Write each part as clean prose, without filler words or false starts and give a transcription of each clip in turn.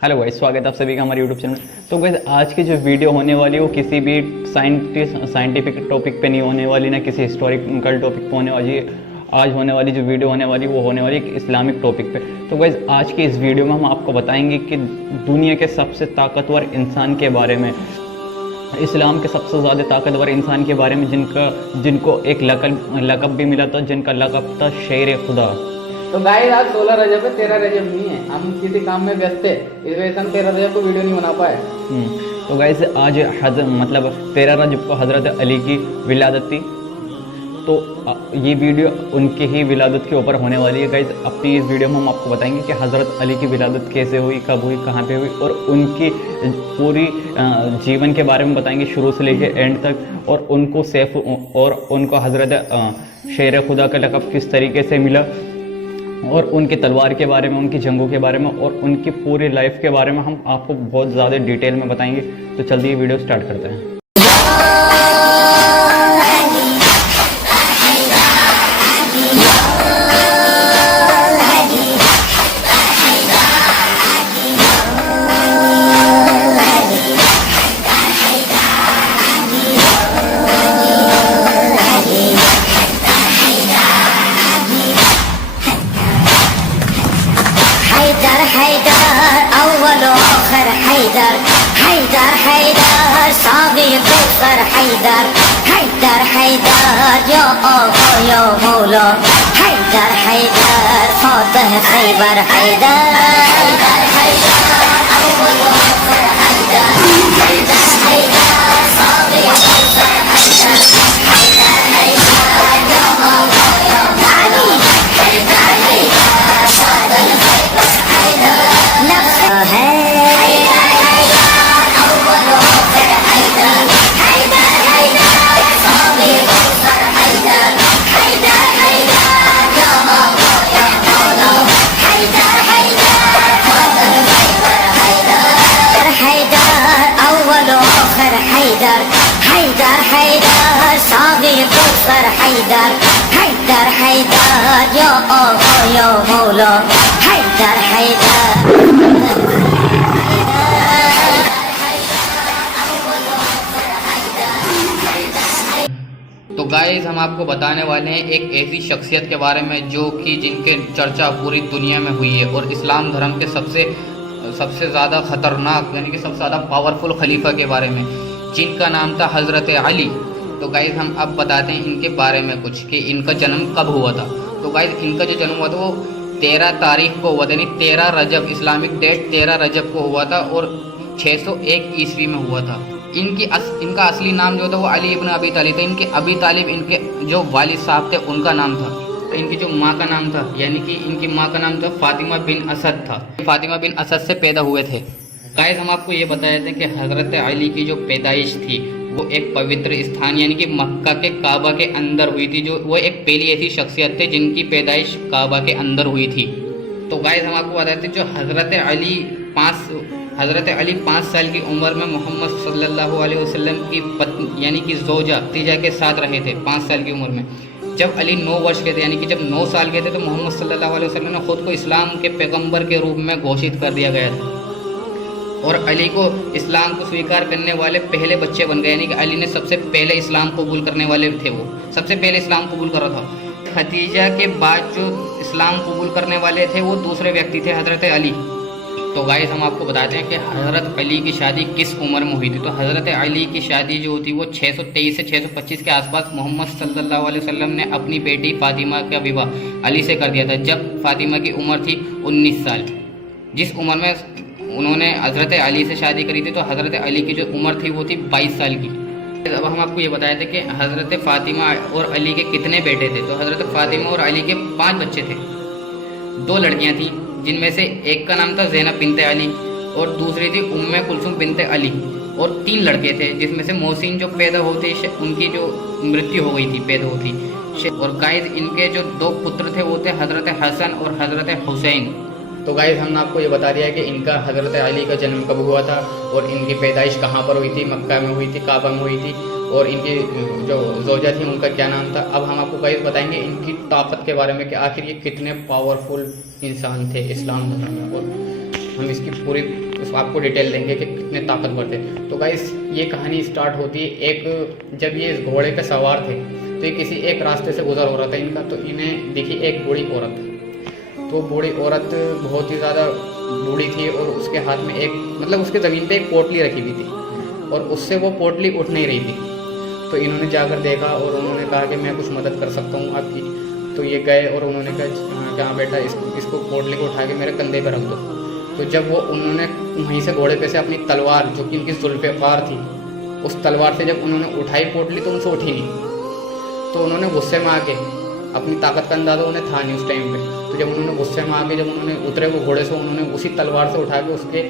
Hello guys, स्वागत है आप सभी का हमारे यूट्यूब चैनल। तो गाइस, आज की जो वीडियो होने वाली है वो किसी भी साइंटिफिक टॉपिक पे नहीं होने वाली, ना किसी हिस्टोरिकल टॉपिक पे होने वाली है। आज होने वाली जो वीडियो होने वाली वो होने वाली एक इस्लामिक टॉपिक पे। तो गाइस, आज की इस वीडियो में हम आपको बताएंगे कि दुनिया के सबसे ताकतवर इंसान के बारे में, इस्लाम के सबसे ज़्यादा ताकतवर इंसान के बारे में, जिनको एक लक़ब भी मिला था, जिनका लक़ब था शेर खुदा। तो गाइस, आज 16 रजब है, 13 रजब नहीं है। हम किसी काम में व्यस्त थे, इस वजह से हम 13 रजब को वीडियो नहीं बना पाए। तो गाइस, आज मतलब 13 रजब को हज़रत अली की विलादत थी। तो ये वीडियो उनके ही विलादत के ऊपर होने वाली है। गाइस, अपनी इस वीडियो में हम आपको बताएंगे कि हज़रत अली की विलादत कैसे हुई, कब हुई, कहाँ पे हुई, और उनकी पूरी जीवन के बारे में बताएंगे, शुरू से लेके एंड तक। और उनको हज़रत शेर खुदा का लक़ब किस तरीके से मिला, और उनकी तलवार के बारे में, उनकी जंगों के बारे में, और उनकी पूरी लाइफ के बारे में हम आपको बहुत ज़्यादा डिटेल में बताएंगे। तो चलिए वीडियो स्टार्ट करते हैं। हैदर या आका या मौला हैदर हैदर फातह खैबर हैदर हैदर हैदर अव्वल आखिर हैदर हैदर हैदर साबिर कौसर हैदर हैदर हैदर या आका या मौला हैदर हैदर फातह खैबर हैदर नफ्स है हैदर हैदर साबिर कौसर हैदर हैदर हैदर या आका या मौला हैदर हैदर। तो गाइस, हम आपको बताने वाले हैं एक ऐसी शख्सियत के बारे में जो कि जिनके चर्चा पूरी दुनिया में हुई है, और इस्लाम धर्म के सबसे ज़्यादा ख़तरनाक यानी कि सबसे ज़्यादा पावरफुल खलीफा के बारे में, जिनका नाम था हज़रत अली। तो गाइस, हम अब बताते हैं इनके बारे में कुछ कि इनका जन्म कब हुआ था। तो गाइस, इनका जो जन्म हुआ था वो 13 तारीख को हुआ था, यानी 13 रजब, इस्लामिक डेट 13 रजब को हुआ था, और 601 ईस्वी में हुआ था। इनका असली नाम जो था वो अली इब्न अबी तालिब था। इनके अबी तालिब इनके जो वालिद साहब थे उनका नाम था। इनकी जो माँ का नाम था, यानी कि इनकी माँ का नाम था फातिमा बिन असद था। फातिमा बिन असद से पैदा हुए थे। गाइस, हम आपको ये बताए थे कि हज़रत अली की जो पैदाइश थी वो एक पवित्र स्थान यानी कि मक्का के काबा के अंदर हुई थी। जो वो एक पहली ऐसी शख्सियत थे जिनकी पैदाइश काबा के अंदर हुई थी। तो गाइस, हम आपको बताते थे जो हज़रत अली 5 साल की उम्र में मोहम्मद सल्लल्लाहु अलैहि वसल्लम की पत्नी यानी कि ज़ौजा खदीजा के साथ रहे थे 5 साल की उम्र में। जब अली 9 वर्ष के थे, यानी कि जब 9 साल के थे, तो मोहम्मद सल्लल्लाहु अलैहि वसल्लम ने खुद को इस्लाम के पैगंबर के रूप में घोषित कर दिया गया था, और अली को इस्लाम को स्वीकार करने वाले पहले बच्चे बन गए। यानी कि अली ने सबसे पहले इस्लाम कबूल करने वाले थे, वो सबसे पहले इस्लाम कबूल करा था। खदीजा के बाद जो इस्लाम कबूल करने वाले थे वो दूसरे व्यक्ति थे, हज़रत अली। तो गाइस, हम आपको बताते हैं कि हज़रत अली की शादी किस उम्र में हुई थी। तो हज़रत अली की शादी जो होती वो 623 से 625 के आसपास मोहम्मद सल्लल्लाहु अलैहि वसल्लम ने अपनी बेटी फातिमा का विवाह अली से कर दिया था, जब फातिमा की उम्र थी 19 साल। जिस उम्र में उन्होंने हज़रत अली से शादी करी थी, तो हज़रत अली की जो उम्र थी वो थी 22 साल की। अब हम आपको ये बताए थे कि हज़रत फातिमा और अली के कितने बेटे थे। तो हज़रत फातिमा और अली के 5 बच्चे थे। 2 लड़कियां थीं, जिनमें से एक का नाम था ज़ैनब बिनते अली, और दूसरी थी उम्मे कुलसुम बिनते अली, और 3 लड़के थे, जिसमें से मोहसिन जो पैदा होते उनकी जो मृत्यु हो गई थी पैदा होती। और गाइस, इनके जो 2 पुत्र थे वो थे हज़रत हसन और हज़रत हुसैन। तो गाइस, हमने आपको ये बता दिया कि इनका हज़रत अली का जन्म कब हुआ था, और इनकी पैदाइश कहाँ पर हुई थी, मक्का में हुई थी, काबा में हुई थी, और इनकी जो ज़ौजा थी उनका क्या नाम था। अब हम आपको गाइस बताएंगे इनकी ताकत के बारे में कि आखिर ये कितने पावरफुल इंसान थे इस्लाम धर्म में, और हम इसकी पूरी उस आपको डिटेल देंगे कि कितने ताकतवर थे। तो गाइस ये कहानी स्टार्ट होती है एक, जब ये इस घोड़े पे सवार थे तो ये किसी एक रास्ते से गुजर हो रहा था इनका, तो इन्हें दिखी एक बूढ़ी औरत। तो बूढ़ी औरत बहुत ही ज़्यादा बूढ़ी थी और उसके हाथ में एक मतलब उसके ज़मीन पे एक पोटली रखी हुई थी और उससे वो पोटली उठ नहीं रही थी। तो इन्होंने जाकर देखा और उन्होंने कहा कि मैं कुछ मदद कर सकता हूँ आपकी। तो ये गए और उन्होंने कहा कि हाँ बेटा इसको पोटली को उठा के मेरे कंधे पर रख दो। तो जब वो उन्होंने वहीं से घोड़े पे से अपनी तलवार जो कि इनकी जुल्फ़िकार थी, उस तलवार से जब उन्होंने उठाई पोटली तो उनसे उठी नहीं। तो उन्होंने गुस्से में आके, अपनी ताकत का अंदाज़ा उन्हें था नहीं उस टाइम पे, तो जब उन्होंने गुस्से में आके जब उन्होंने उतरे वो घोड़े से, उन्होंने उसी तलवार से उठा के उसके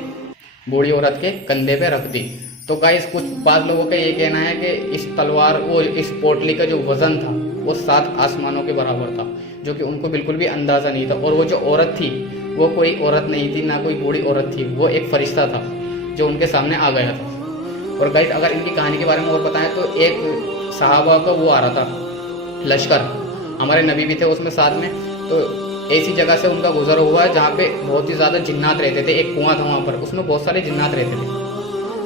बूढ़ी औरत के कंधे पे रख दी। तो गाइस कुछ बाद लोगों का ये कहना है कि इस तलवार वो इस पोटली का जो वज़न था वो 7 आसमानों के बराबर था, जो कि उनको बिल्कुल भी अंदाज़ा नहीं था। और वो जो औरत थी वो कोई औरत नहीं थी, ना कोई बूढ़ी औरत थी, वो एक फरिश्ता था जो उनके सामने आ गया था। और गाइस अगर इनकी कहानी के बारे में और बताएं तो एक सहाबा का वो आ रहा था लश्कर, हमारे नबी भी थे उसमें साथ में। तो ऐसी जगह से उनका गुजर हुआ है जहाँ पे बहुत ही ज़्यादा जिन्नात रहते थे। एक कुआं था वहाँ पर, उसमें बहुत सारे जिन्नात रहते थे।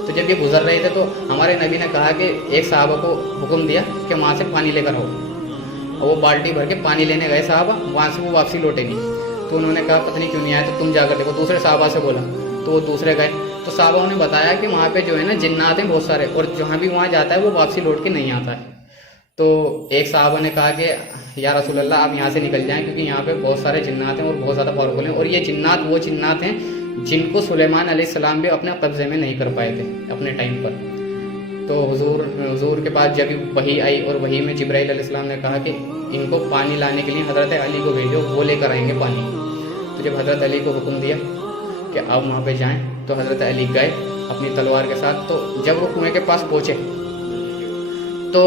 तो जब ये गुजर रहे थे तो हमारे नबी ने कहा कि एक साहबा को हुक्म दिया कि वहाँ से पानी लेकर आओ। और वो बाल्टी भर के पानी लेने गए साहबा, वहाँ से वो वापसी लौटे नहीं। तो उन्होंने कहा पता नहीं क्यों नहीं आया, तो तुम जाकर देखो। दूसरे साहबा से बोला तो वो दूसरे गए। तो साहबा ने बताया कि वहाँ पे जो है ना जिन्नात हैं बहुत सारे, और जहाँ भी वहाँ जाता है वो वापसी लौट के नहीं आता है। तो एक साहबा ने कहा कि या रसूल अल्लाह आप यहाँ से निकल जाएं, क्योंकि यहाँ पे बहुत सारे जिन्नात हैं और बहुत ज़्यादा पावरफुल हैं। और ये जिन्नात वो जिन्नात हैं जिनको सुलेमान अलैहिस्सलाम भी अपने कब्ज़े में नहीं कर पाए थे अपने टाइम पर। तो हुजूर के पास जब वही आई और वही में जिब्राइल अलैहिस्सलाम ने कहा कि इनको पानी लाने के लिए हज़रत अली को भेजो, वो लेकर आएंगे पानी। तो जब हज़रत अली को हुक्म दिया कि आप वहाँ पे जाएं, तो हज़रत अली गए अपनी तलवार के साथ। तो जब वो कुएँ के पास पहुँचे तो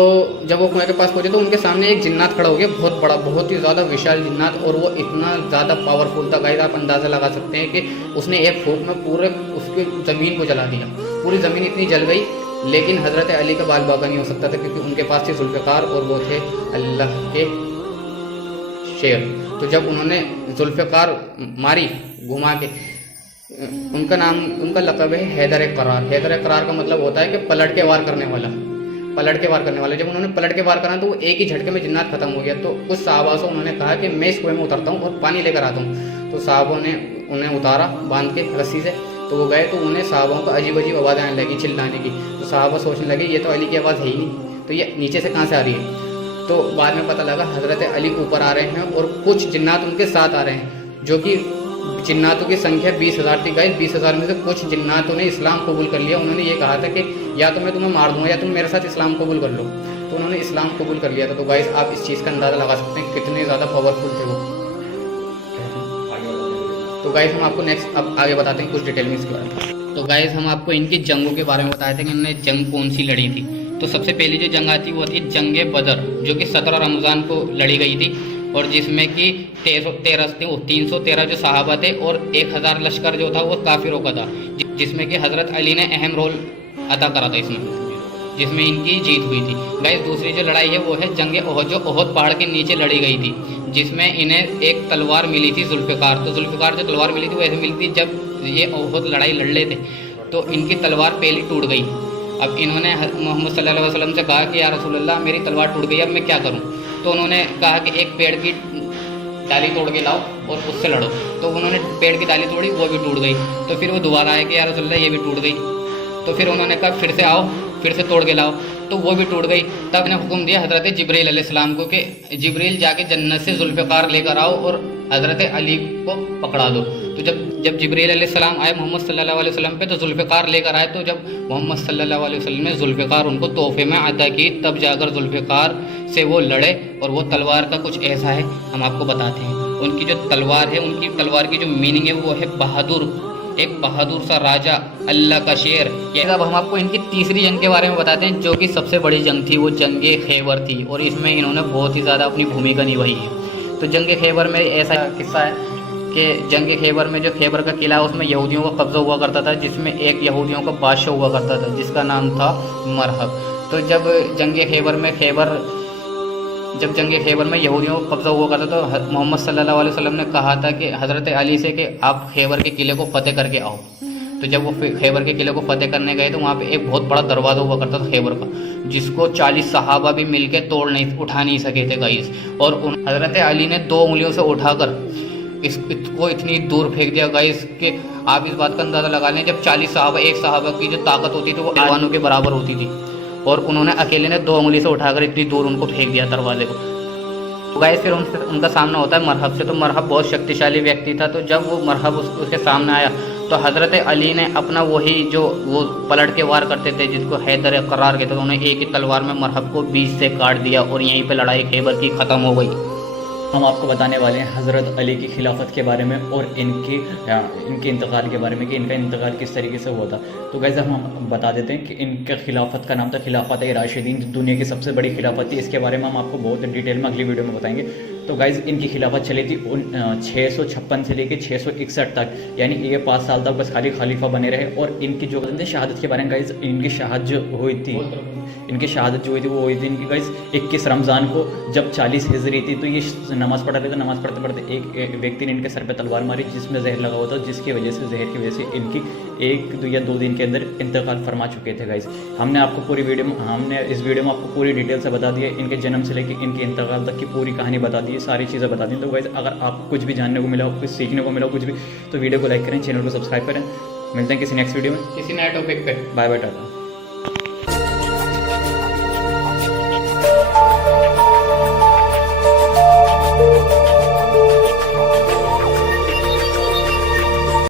उनके सामने एक जिन्नात खड़ा हो गया, बहुत बड़ा, बहुत ही ज़्यादा विशाल जिन्नात। और वो इतना ज़्यादा पावरफुल था गाइस, आप अंदाज़ा लगा सकते हैं कि उसने एक फूंक में पूरे उसके ज़मीन को जला दिया। पूरी ज़मीन इतनी जल गई, लेकिन हज़रत अली का बाल बाका नहीं हो सकता था, क्योंकि उनके पास थे जुल्फ़िकार और वो थे अल्लाह के शेर। तो जब उन्होंने जुल्फ़िकार मारी घुमा के, उनका लक़ब है हैदर करार। हैदर करार का मतलब होता है कि पलट के वार करने वाला। जब उन्होंने पलट के वार करा तो वो एक ही झटके में जिन्नात खत्म हो गया। तो कुछ साहबा से उन्होंने कहा कि मैं इस कुएं में उतरता हूँ और पानी लेकर आता हूँ। तो साहबों ने उन्हें उतारा बांध के रस्सी से। तो वो गए तो उन्हें साहबों को अजीब अजीब आवाज़ आने लगी, चिल्लाने की। तो साहबा सोचने लगे ये तो अली की आवाज़ है ही नहीं, तो ये नीचे से कहाँ से आ रही है। तो बाद में पता लगा हज़रत अली ऊपर आ रहे हैं और कुछ जिन्नात उनके साथ आ रहे हैं, जो कि जिन्नातों की संख्या 20,000 थी गाइस। 20,000 में से कुछ जिन्नातों ने इस्लाम कबूल कर लिया। उन्होंने ये कहा था कि या तो मैं तुम्हें मार दूंगा या तुम मेरे साथ इस्लाम कबूल कर लो। तो उन्होंने इस्लाम कबूल कर लिया था। तो गाइस आप इस चीज़ का अंदाज़ा लगा सकते हैं कितने ज़्यादा पावरफुल थे वो। तो गाइस हम आपको नेक्स्ट अब आगे बताते हैं कुछ डिटेल में इसके बारे में। तो गाइस हम आपको इनकी जंगों के बारे में बताए थे कि इन्होंने जंग कौन सी लड़ी थी। तो सबसे पहली जो जंग आती वो थी जंग बदर, जो कि 17 रमज़ान को लड़ी गई थी, और जिसमें कि 313 जो सहाबा थे और 1000 लश्कर जो था वो काफिरों का था, जिसमें कि हज़रत अली ने अहम रोल अदा करा था इसमें, जिसमें इनकी जीत हुई थी। गाइस दूसरी जो लड़ाई है वो है जंग ओहद, जो ओहद पहाड़ के नीचे लड़ी गई थी, जिसमें इन्हें एक तलवार मिली थी जुल्फ़िकार। तो जुल्फ़िकार जो तलवार मिली थी वो ऐसे मिली थी जब ये ओहद लड़ाई लड़ रहे थे तो इनकी तलवार पहली टूट गई। अब इन्होंने मोहम्मद सल्लल्लाहु अलैहि वसल्लम से कहा कि या रसूल अल्लाह मेरी तलवार टूट गई, अब मैं क्या करूं। तो उन्होंने कहा कि एक पेड़ की डाली तोड़ के लाओ और उससे लड़ो। तो उन्होंने पेड़ की डाली तोड़ी, वो भी टूट गई। तो फिर वो दोबारा आए कि या रसूल अल्लाह ये भी टूट गई। तो फिर उन्होंने कहा फिर से आओ, फिर से तोड़ के लाओ, तो वो भी टूट गई। तब ने हुक्म दिया हज़रत जिब्रील अलैहिस्सलाम को कि जिब्रील जाके जन्नत से जुल्फ़िकार लेकर आओ और हज़रत अली को पकड़ा दो। तो जब जिब्रील अलैहिस्सलाम आए मोहम्मद सल्लल्लाहु अलैहि वसल्लम पे तो जुल्फ़िकार लेकर आए। तो जब मोहम्मद सल्लल्लाहु अलैहि वसल्लम ने जुल्फ़िकार उनको तोहफे में अता की, तब जाकर जुल्फ़िकार से वो लड़े। और वो तलवार का कुछ ऐसा है हम आपको बताते हैं। उनकी जो तलवार है, उनकी तलवार की जो मीनिंग है वो है बहादुर, एक बहादुर सा राजा, अल्लाह का शेर। अब हम आपको इनकी तीसरी जंग के बारे में बताते हैं, जो कि सबसे बड़ी जंग थी, वो जंग खैबर थी। और इसमें इन्होंने बहुत ही ज़्यादा अपनी भूमिका निभाई है। तो जंग खैबर में ऐसा किस्सा है कि जंग खैबर में जो खैबर का किला है उसमें यहूदियों का कब्ज़ा हुआ करता था, जिसमें एक यहूदियों का बादशाह हुआ करता था जिसका नाम था मरहब। तो जब जंग खैबर में यहूदियों को कब्ज़ा हुआ करता तो मोहम्मद सल्लल्लाहु अलैहि वसल्लम ने कहा था कि हज़रत अली से कि आप खैबर के किले को फतेह करके आओ। तो जब वो खैबर के किले को फतेह करने गए तो वहाँ पे एक बहुत बड़ा दरवाज़ा हुआ करता था खैबर का, जिसको 40 सहाबा भी मिलके उठा नहीं सके थे गाइस। और हज़रत अली ने 2 उंगलियों से उठाकर इसको इतनी दूर फेंक दिया गाइस कि आप इस बात का अंदाज़ा लगा लें, जब 40 सहाबा, एक सहाबा की जो ताकत होती थी वो पहलवानों के बराबर होती थी, और उन्होंने अकेले ने 2 उंगली से उठाकर इतनी दूर उनको फेंक दिया दरवाजे को। तो गाइस फिर उनका सामना होता है मरहब से। तो मरहब बहुत शक्तिशाली व्यक्ति था, तो जब वो मरहब उसके सामने आया तो हज़रत अली ने अपना वही जो वो पलट के वार करते थे जिसको हैदर करार कहते थे, उन्हें एक ही तलवार में मरहब को बीच से काट दिया और यहीं पे लड़ाई खैबर की ख़त्म हो गई। हम आपको बताने वाले हैं हज़रत अली की खिलाफत के बारे में और इनके इंतकाल के बारे में कि इनका इंतकाल किस तरीके से हुआ था। तो गाइस हम बता देते हैं कि इनका खिलाफत का नाम था खिलाफत राशिदीन, दुनिया की सबसे बड़ी खिलाफत थी। इसके बारे में हम आपको बहुत डिटेल में अगली वीडियो में बताएंगे। तो गाइस इनकी खिलाफत चली थी 656 से लेकर 661 तक, यानी ये 5 साल तक बस खाली खलीफा बने रहे। और इनकी जो शहादत के बारे में गाइस, इनकी शहादत जो हुई थी वो हुई थी इनकी गाइस 21 रमज़ान को, जब 40 हिजरी थी। तो ये नमाज़ पढ़ रहे थे, नमाज़ पढ़ते पढ़ते एक व्यक्ति ने इनके सर पे तलवार मारी जिसमें जहर लगा हुआ था, जिसकी वजह से जहर की वजह से इनकी 1 या 2 दिन के अंदर इंतकाल फरमा चुके थे गाइस। हमने इस वीडियो में आपको पूरी डिटेल से बता दिया, इनके जन्म से लेकर इनके इंतकाल तक की पूरी कहानी बता दी, सारी चीज़ें बता दी। तो गाइस अगर आपको कुछ भी जानने को मिला हो, कुछ सीखने को मिला हो, कुछ भी, तो वीडियो को लाइक करें, चैनल को सब्सक्राइब करें। मिलते हैं किसी नेक्स्ट वीडियो में किसी नए टॉपिक पे। Bye bye, Tata.